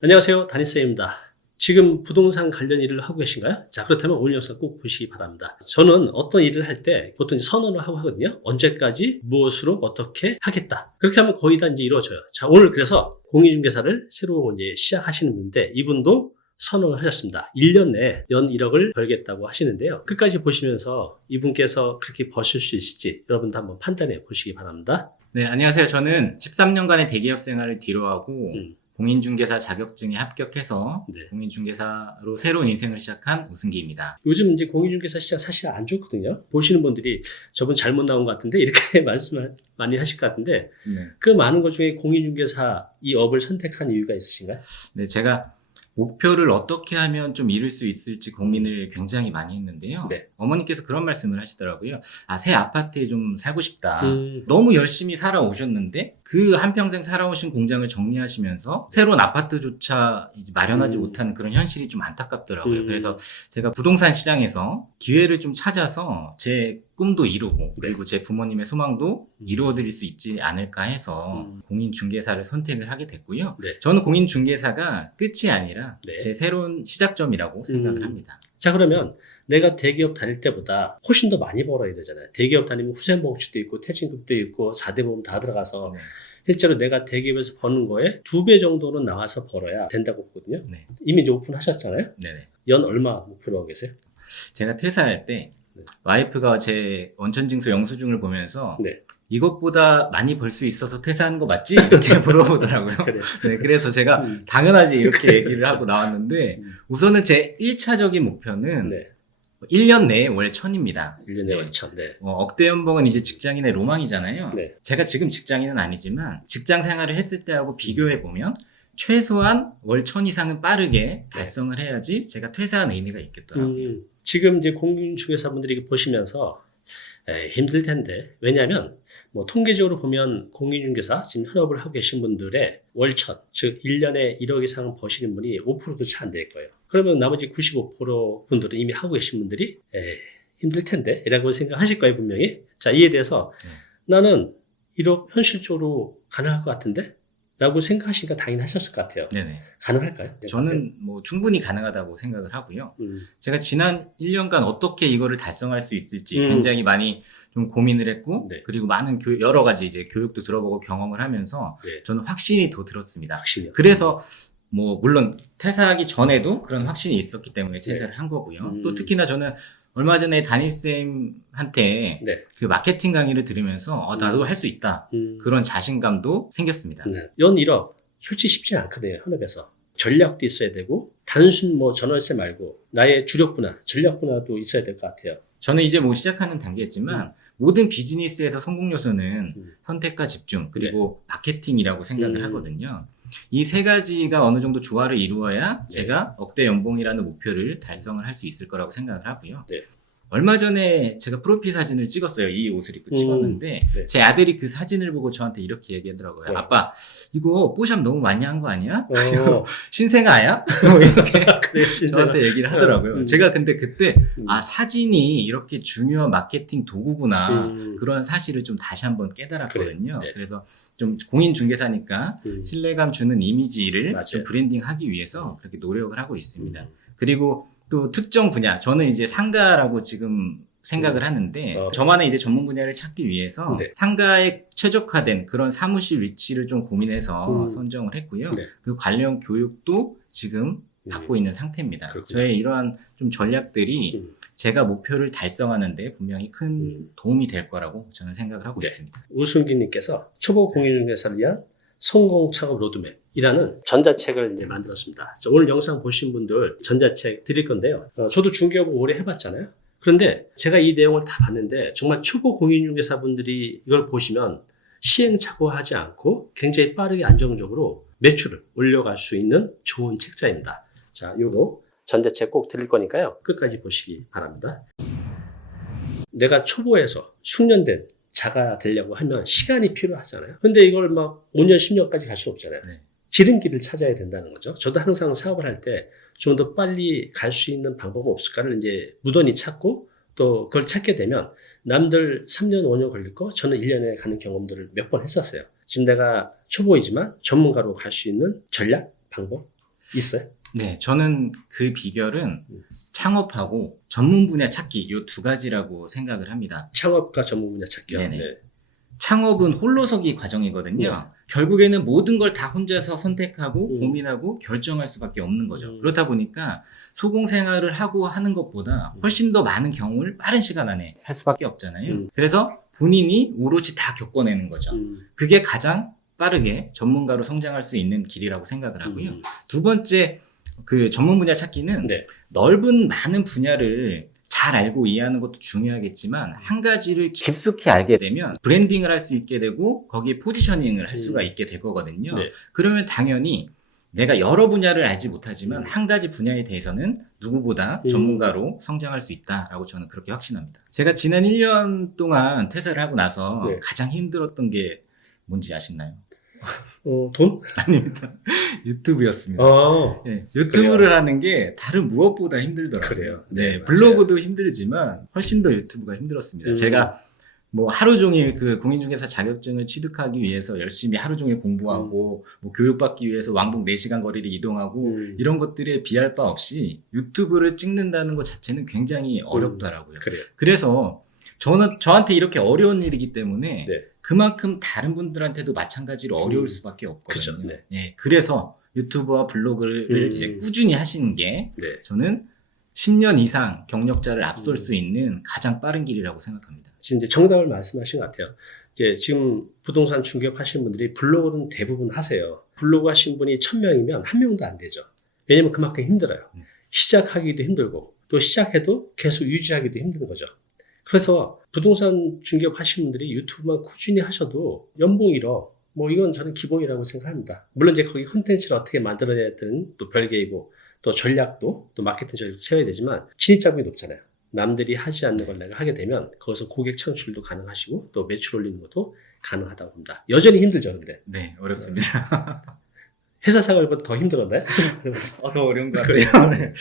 안녕하세요. 다니쌤입니다. 지금 부동산 관련 일을 하고 계신가요? 자, 그렇다면 오늘 영상 꼭 보시기 바랍니다. 저는 어떤 일을 할 때 보통 선언을 하고 하거든요. 언제까지 무엇으로 어떻게 하겠다. 그렇게 하면 거의 다 이제 이루어져요. 자, 오늘 그래서 공인중개사를 새로 이제 시작하시는 분인데 이분도 선언을 하셨습니다. 1년 내에 연 1억을 벌겠다고 하시는데요. 끝까지 보시면서 이분께서 그렇게 버실 수 있을지 여러분도 한번 판단해 보시기 바랍니다. 네, 안녕하세요. 저는 13년간의 대기업 생활을 뒤로하고 공인중개사 자격증에 합격해서 네. 공인중개사로 새로운 인생을 시작한 우승기입니다. 요즘 이제 공인중개사 시장 사실 안 좋거든요. 보시는 분들이 저분 잘못 나온 것 같은데 이렇게 말씀을 많이 하실 것 같은데 네. 그 많은 것 중에 공인중개사 이 업을 선택한 이유가 있으신가요? 네, 제가 목표를 어떻게 하면 좀 이룰 수 있을지 고민을 굉장히 많이 했는데요. 네. 어머니께서 그런 말씀을 하시더라고요. 새 아파트에 좀 살고 싶다. 음. 너무 열심히 살아오셨는데 그 한평생 살아오신 공장을 정리하시면서 새로운 아파트조차 이제 마련하지 못하는 그런 현실이 좀 안타깝더라고요. 그래서 제가 부동산 시장에서 기회를 좀 찾아서 제 꿈도 이루고 그리고 제 부모님의 소망도 이루어드릴 수 있지 않을까 해서 공인중개사를 선택을 하게 됐고요. 네. 저는 공인중개사가 끝이 아니라 네. 제 새로운 시작점이라고 생각을 합니다. 자, 그러면 내가 대기업 다닐 때보다 훨씬 더 많이 벌어야 되잖아요. 대기업 다니면 후생복지도 있고 퇴직금도 있고 4대 보험 다 들어가서 네. 실제로 내가 대기업에서 버는 거에 2배 정도는 나와서 벌어야 된다고 보거든요. 네. 이미 이제 오픈하셨잖아요. 네네. 연 얼마 목표로 하고 계세요? 제가 퇴사할 때 와이프가 제 원천징수 영수증을 보면서 네. 이것보다 많이 벌 수 있어서 퇴사하는 거 맞지? 이렇게 물어보더라고요. 그래. 네, 그래서 제가 당연하지 이렇게 얘기를 하고 나왔는데 우선은 제 1차적인 목표는 네. 1년 내에 월 1000입니다. 1년에 네. 월 1000. 네. 억대 연봉은 이제 직장인의 로망이잖아요. 네. 제가 지금 직장인은 아니지만 직장 생활을 했을 때하고 비교해 보면 최소한 월 1000 이상은 빠르게 달성을 해야지 제가 퇴사한 의미가 있겠더라고요. 지금 이제 공인중개사분들이 보시면서 힘들 텐데 왜냐하면 뭐 통계적으로 보면 공인중개사 지금 현업을 하고 계신 분들의 월천 즉 1년에 1억 이상 버시는 분이 5%도 차 안 될 거예요. 그러면 나머지 95% 분들은 이미 하고 계신 분들이 힘들 텐데 이라고 생각하실 거예요 분명히. 자, 이에 대해서 나는 1억 현실적으로 가능할 것 같은데 라고 생각하시니까 당연히 하셨을 것 같아요. 네네. 가능할까요? 저는 뭐 충분히 가능하다고 생각을 하고요. 제가 지난 1년간 어떻게 이거를 달성할 수 있을지 굉장히 많이 좀 고민을 했고 네. 그리고 많은 여러 가지 이제 교육도 들어보고 경험을 하면서 네. 저는 확신이 더 들었습니다. 확신이요. 그래서 뭐 물론 퇴사하기 전에도 그런 확신이 있었기 때문에 퇴사를 한 거고요. 또 특히나 저는 얼마 전에 담임쌤한테 네. 그 마케팅 강의를 들으면서 나도 할 수 있다. 그런 자신감도 생겼습니다. 네. 연 1억 솔직히 쉽지 않거든요. 현업에서. 전략도 있어야 되고 단순 뭐 전월세 말고 나의 주력 분야, 전략 분야도 있어야 될 것 같아요. 저는 이제 뭐 시작하는 단계지만 모든 비즈니스에서 성공 요소는 선택과 집중 그리고 마케팅이라고 생각을 하거든요. 이 세 가지가 어느 정도 조화를 이루어야 제가 억대 연봉이라는 목표를 달성을 할 수 있을 거라고 생각을 하고요. 네. 얼마 전에 제가 프로필 사진을 찍었어요. 이 옷을 입고 찍었는데 네. 제 아들이 그 사진을 보고 저한테 이렇게 얘기하더라고요. 네. 아빠 이거 뽀샵 너무 많이 한 거 아니야? 어. 신생아야? 뭐 이렇게 그래, 저한테 얘기를 하더라고요. 제가 근데 그때 사진이 이렇게 중요한 마케팅 도구구나 그런 사실을 좀 다시 한번 깨달았거든요. 그래. 네. 그래서 좀 공인중개사니까 신뢰감 주는 이미지를 맞아요. 좀 브랜딩하기 위해서 그렇게 노력을 하고 있습니다. 그리고 또 특정 분야, 저는 이제 상가라고 지금 생각을 하는데 저만의 이제 전문 분야를 찾기 위해서 네. 상가에 최적화된 그런 사무실 위치를 좀 고민해서 선정을 했고요. 네. 그 관련 교육도 지금 받고 있는 상태입니다. 그렇군요. 저의 이러한 좀 전략들이 제가 목표를 달성하는데 분명히 큰 도움이 될 거라고 저는 생각을 하고 네. 있습니다. 우승기님께서 초보 공인중개사를 위한 성공 창업 로드맵이라는 전자책을 이제 만들었습니다. 오늘 영상 보신 분들 전자책 드릴 건데요. 저도 중개업을 오래 해봤잖아요. 그런데 제가 이 내용을 다 봤는데 정말 초보 공인중개사분들이 이걸 보시면 시행착오하지 않고 굉장히 빠르게 안정적으로 매출을 올려갈 수 있는 좋은 책자입니다. 자, 요거 전자책 꼭 드릴 거니까요. 끝까지 보시기 바랍니다. 내가 초보에서 흉년된 자가 되려고 하면 시간이 필요하잖아요. 근데 이걸 막 5년, 10년까지 갈 수 없잖아요. 네. 지름길을 찾아야 된다는 거죠. 저도 항상 사업을 할 때 좀 더 빨리 갈 수 있는 방법은 없을까를 이제 무던히 찾고 또 그걸 찾게 되면 남들 3년, 5년 걸릴 거 저는 1년에 가는 경험들을 몇 번 했었어요. 지금 내가 초보이지만 전문가로 갈 수 있는 전략, 방법 있어요? 네, 저는 그 비결은 창업하고 전문 분야 찾기 이 두 가지라고 생각을 합니다. 창업과 전문 분야 찾기요. 네네. 네. 창업은 홀로서기 과정이거든요. 네. 결국에는 모든 걸 다 혼자서 선택하고 고민하고 결정할 수밖에 없는 거죠. 그렇다 보니까 소공 생활을 하고 하는 것보다 음. 훨씬 더 많은 경험을 빠른 시간 안에 할 수밖에 없잖아요. 음. 그래서 본인이 오롯이 다 겪어내는 거죠. 그게 가장 빠르게 전문가로 성장할 수 있는 길이라고 생각을 하고요. 두 번째, 그 전문 분야 찾기는 네. 넓은 많은 분야를 잘 알고 이해하는 것도 중요하겠지만 한 가지를 깊숙이 알게 되면 브랜딩을 할 수 있게 되고 거기에 포지셔닝을 할 수가 있게 될 거거든요. 네. 그러면 당연히 내가 여러 분야를 알지 못하지만 한 가지 분야에 대해서는 누구보다 전문가로 성장할 수 있다라고 저는 그렇게 확신합니다. 제가 지난 1년 동안 퇴사를 하고 나서 네. 가장 힘들었던 게 뭔지 아시나요? 돈? 아닙니다. 유튜브였습니다. 네, 유튜브를 그래요. 하는 게 다른 무엇보다 힘들더라고요. 그래요. 네, 네, 블로그도 힘들지만 훨씬 더 유튜브가 힘들었습니다. 제가 뭐 하루 종일 그 공인중개사 자격증을 취득하기 위해서 열심히 하루 종일 공부하고 뭐 교육받기 위해서 왕복 4시간 거리를 이동하고 이런 것들에 비할 바 없이 유튜브를 찍는다는 것 자체는 굉장히 어렵더라고요. 그래요. 그래서 저한테 이렇게 어려운 일이기 때문에 네. 그만큼 다른 분들한테도 마찬가지로 어려울 수밖에 없거든요. 그죠. 네. 예, 그래서 유튜브와 블로그를 이제 꾸준히 하시는 게 네. 저는 10년 이상 경력자를 앞설 수 있는 가장 빠른 길이라고 생각합니다. 지금 이제 정답을 말씀하신 것 같아요. 이제 지금 부동산 중개업 하시는 분들이 블로그는 대부분 하세요. 블로그 하신 분이 1000명이면 1명도 안 되죠. 왜냐면 그만큼 힘들어요. 시작하기도 힘들고 또 시작해도 계속 유지하기도 힘든 거죠. 그래서 부동산 중개업 하시는 분들이 유튜브만 꾸준히 하셔도 연봉 1억, 뭐 이건 저는 기본이라고 생각합니다. 물론 이제 거기 콘텐츠를 어떻게 만들어내야 되는 또 별개이고 또 전략도 또 마케팅 전략도 세워야 되지만 진입자금이 높잖아요. 남들이 하지 않는 걸 내가 하게 되면 거기서 고객 창출도 가능하시고 또 매출 올리는 것도 가능하다고 봅니다. 여전히 힘들죠, 근데. 네, 어렵습니다. 회사 생활보다 더 힘들었나요? 더 어려운 것 같아요. 네.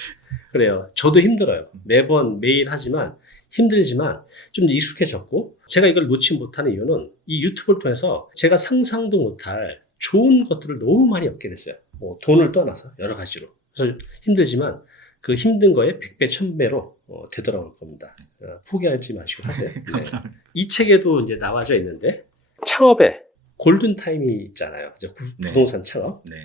그래요. 저도 힘들어요. 매번 매일 하지만 힘들지만 좀 익숙해졌고 제가 이걸 놓지 못하는 이유는 이 유튜브를 통해서 제가 상상도 못할 좋은 것들을 너무 많이 얻게 됐어요. 뭐 돈을 떠나서 여러 가지로. 그래서 힘들지만 그 힘든 거에 100배, 1000배로 되돌아올 겁니다. 포기하지 마시고 하세요. 네. 감사합니다. 이 책에도 이제 나와져 있는데 창업에 골든타임이 있잖아요. 이제 네. 부동산 창업. 네.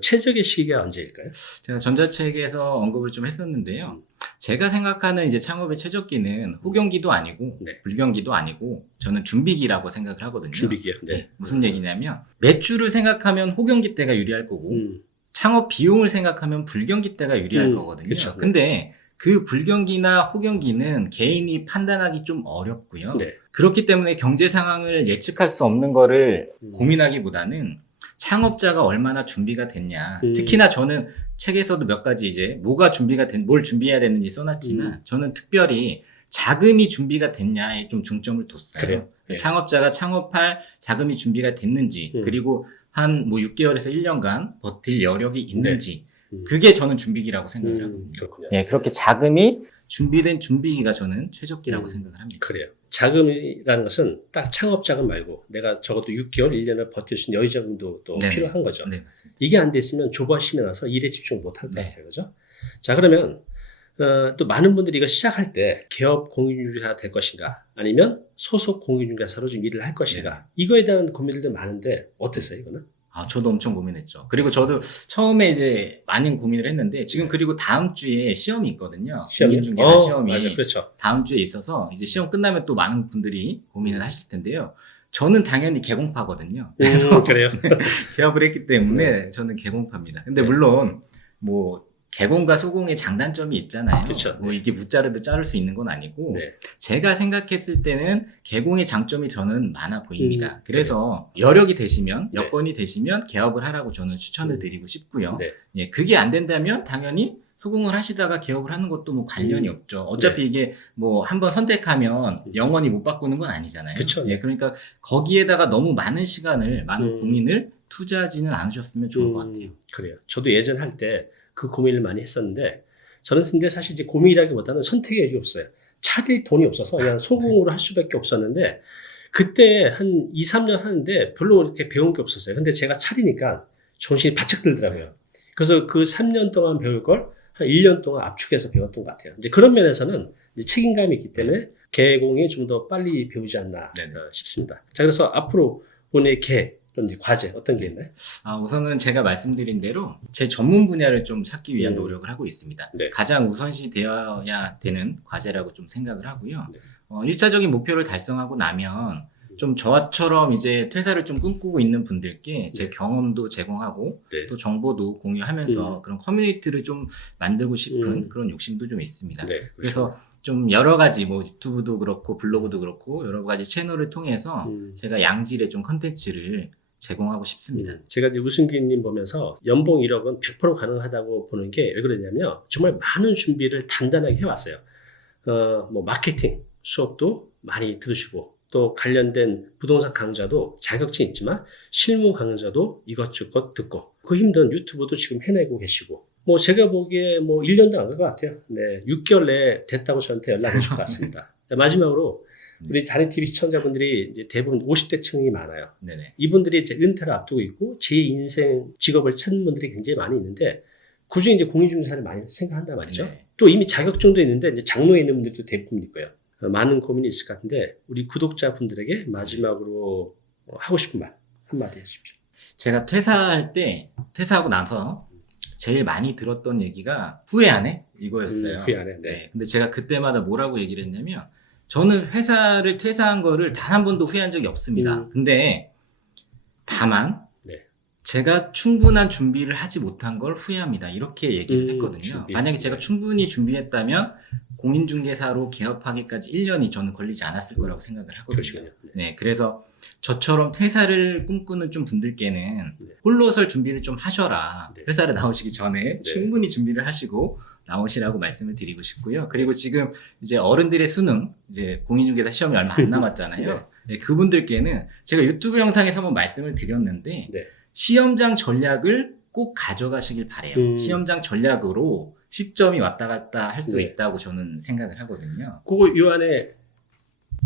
최적의 시기가 언제일까요? 제가 전자책에서 언급을 좀 했었는데요. 제가 생각하는 이제 창업의 최적기는 후경기도 아니고 네. 불경기도 아니고 저는 준비기라고 생각을 하거든요. 준비기요. 네. 무슨 얘기냐면 매출을 생각하면 후경기 때가 유리할 거고 창업 비용을 생각하면 불경기 때가 유리할 거거든요. 그쵸. 근데 그 불경기나 후경기는 개인이 판단하기 좀 어렵고요. 네. 그렇기 때문에 경제 상황을 예측할 수 없는 거를 고민하기보다는 창업자가 얼마나 준비가 됐냐. 특히나 저는 책에서도 몇 가지 이제 뭐가 준비가 뭘 준비해야 되는지 써놨지만 저는 특별히 자금이 준비가 됐냐에 좀 중점을 뒀어요. 그래요? 네. 창업자가 창업할 자금이 준비가 됐는지 그리고 한 뭐 6개월에서 1년간 버틸 여력이 있는지 그게 저는 준비기라고 생각을 하거든요. 그렇군요. 네, 그렇게 자금이 준비된 준비기가 저는 최적기라고 생각을 합니다. 그래요. 자금이라는 것은 딱 창업 자금 말고 내가 적어도 6개월, 1년을 버틸 수 있는 여유 자금도 또 네네. 필요한 거죠. 네, 맞습니다. 이게 안 됐으면 조바심이 나서 일에 집중 못 할 것 네. 같아요. 그죠? 자, 그러면 또 많은 분들이 이거 시작할 때 개업 공인중개사가 될 것인가 아니면 소속 공인중개사로 좀 일을 할 것인가 이거에 대한 고민들도 많은데 어땠어요, 이거는? 저도 엄청 고민했죠. 그리고 저도 처음에 이제 많은 고민을 했는데 지금 그리고 다음 주에 시험이 있거든요. 시험이요? 공인중개사 시험이 맞아요. 그렇죠. 다음 주에 있어서 이제 시험 끝나면 또 많은 분들이 고민을 하실 텐데요. 저는 당연히 개공파거든요. 그래서 그래요. 개업을 했기 때문에 저는 개공파입니다. 근데 물론 뭐 개공과 소공의 장단점이 있잖아요. 그렇죠. 뭐 이게 무자르도 자를 수 있는 건 아니고 네. 제가 생각했을 때는 개공의 장점이 저는 많아 보입니다. 그래서 여력이 되시면 네. 여건이 되시면 개업을 하라고 저는 추천을 드리고 싶고요. 네. 예, 그게 안 된다면 당연히 소공을 하시다가 개업을 하는 것도 뭐 관련이 없죠. 어차피 이게 뭐 한번 선택하면 영원히 못 바꾸는 건 아니잖아요. 그쵸. 예, 그러니까 거기에다가 너무 많은 시간을 많은 고민을 투자하지는 않으셨으면 좋을 것 같아요. 그래요. 저도 예전 할 때 그 고민을 많이 했었는데 저는 근데 사실 이제 고민이라기보다는 선택의 여지가 없어요. 차릴 돈이 없어서 그냥 소공으로 할 수밖에 없었는데 그때 한 2, 3년 하는데 별로 이렇게 배운 게 없었어요. 근데 제가 차리니까 정신이 바짝 들더라고요. 그래서 그 3년 동안 배울 걸 한 1년 동안 압축해서 배웠던 것 같아요. 이제 그런 면에서는 이제 책임감이 있기 때문에 개공이 좀 더 빨리 배우지 않나 네네. 싶습니다. 자, 그래서 앞으로 본인의 계획, 그런 이제 과제 어떤 게 있나요? 우선은 제가 말씀드린 대로 제 전문 분야를 좀 찾기 위한 음. 노력을 하고 있습니다. 네. 가장 우선시 되어야 되는 과제라고 좀 생각을 하고요. 네. 1차적인 목표를 달성하고 나면 좀 저처럼 이제 퇴사를 좀 꿈꾸고 있는 분들께 제 네. 경험도 제공하고 네. 또 정보도 공유하면서 그런 커뮤니티를 좀 만들고 싶은 그런 욕심도 좀 있습니다. 네. 그래서 좀 여러 가지 뭐 유튜브도 그렇고 블로그도 그렇고 여러 가지 채널을 통해서 제가 양질의 좀 컨텐츠를 제공하고 싶습니다. 제가 이제 우승기님 보면서 연봉 1억은 100% 가능하다고 보는 게 왜 그러냐면 정말 많은 준비를 단단하게 해왔어요. 뭐 마케팅 수업도 많이 들으시고 또 관련된 부동산 강좌도 자격증 있지만 실무 강좌도 이것저것 듣고 그 힘든 유튜브도 지금 해내고 계시고 뭐 제가 보기에 뭐 1년도 안 갈 것 같아요. 네, 6개월 내에 됐다고 저한테 연락이 줄 것 같습니다. 마지막으로 우리 다니TV 시청자분들이 이제 대부분 50대층이 많아요. 네네. 이분들이 이제 은퇴를 앞두고 있고 제 인생 직업을 찾는 분들이 굉장히 많이 있는데 그중에 이제 공인중개사를 많이 생각한단 말이죠. 네. 또 이미 자격증도 있는데 이제 장로에 있는 분들도 대부분일 거예요. 많은 고민이 있을 것 같은데 우리 구독자분들에게 마지막으로 하고 싶은 말 한마디 해주십시오. 제가 퇴사하고 나서 제일 많이 들었던 얘기가 후회 안 해? 이거였어요. 후회 안 해. 네. 근데 제가 그때마다 뭐라고 얘기를 했냐면 저는 회사를 퇴사한 거를 단 한 번도 후회한 적이 없습니다. 근데 다만 네. 제가 충분한 준비를 하지 못한 걸 후회합니다. 이렇게 얘기를 했거든요. 준비. 만약에 제가 충분히 준비했다면 공인중개사로 개업하기까지 1년이 저는 걸리지 않았을 거라고 생각을 하거든요. 그러시군요. 네, 그래서 저처럼 퇴사를 꿈꾸는 좀 분들께는 네. 홀로설 준비를 좀 하셔라. 네. 회사를 나오시기 전에 충분히 준비를 하시고 나오시라고 말씀을 드리고 싶고요. 그리고 지금 이제 어른들의 수능, 이제 공인중개사 시험이 얼마 안 남았잖아요. 네, 그분들께는 제가 유튜브 영상에서 한번 말씀을 드렸는데 네. 시험장 전략을 꼭 가져가시길 바래요. 시험장 전략으로 10점이 왔다 갔다 할 수 네. 있다고 저는 생각을 하거든요. 그거 요 안에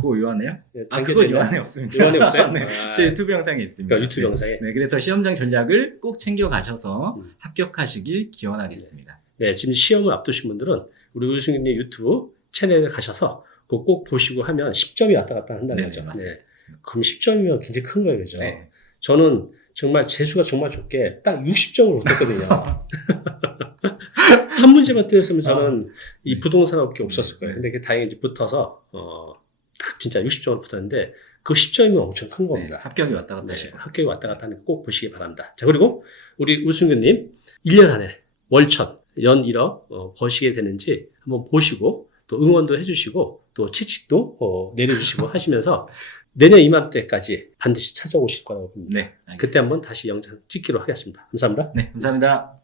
그거 요한해요? 네, 그거 요한에 없습니다. 요한에 없어요? 네, 아, 제 유튜브 영상에 있습니다. 그러니까 유튜브 네. 영상에. 네, 그래서 시험장 전략을 꼭 챙겨 가셔서 음. 합격하시길 기원하겠습니다. 네, 지금 시험을 앞두신 분들은 우리 우승님 유튜브 채널에 가셔서 그거 꼭 보시고 하면 10점이 왔다 갔다 한다는 네, 거죠. 맞습니다. 그럼 10점이면 굉장히 큰 거예요, 그죠? 네. 저는 정말 재수가 정말 좋게 딱 60점을 못했거든요. 한 문제만 틀렸으면 저는 이 부동산 업계 없었을 거예요. 근데 그게 다행히 이제 붙어서 딱 진짜 60점을 붙었는데 그 10점이면 엄청 큰 네, 겁니다. 합격이 왔다 갔다 네, 하시고. 합격이 왔다 갔다 하는 거 꼭 보시기 바랍니다. 자, 그리고 우리 우승규님 1년 안에 월천, 연 1억 버시게 되는지 한번 보시고 또 응원도 해주시고 또 채찍도 내려주시고 하시면서 내년 이맘때까지 반드시 찾아오실 거라고 봅니다. 네, 알겠습니다. 그때 한번 다시 영상 찍기로 하겠습니다. 감사합니다. 네, 감사합니다.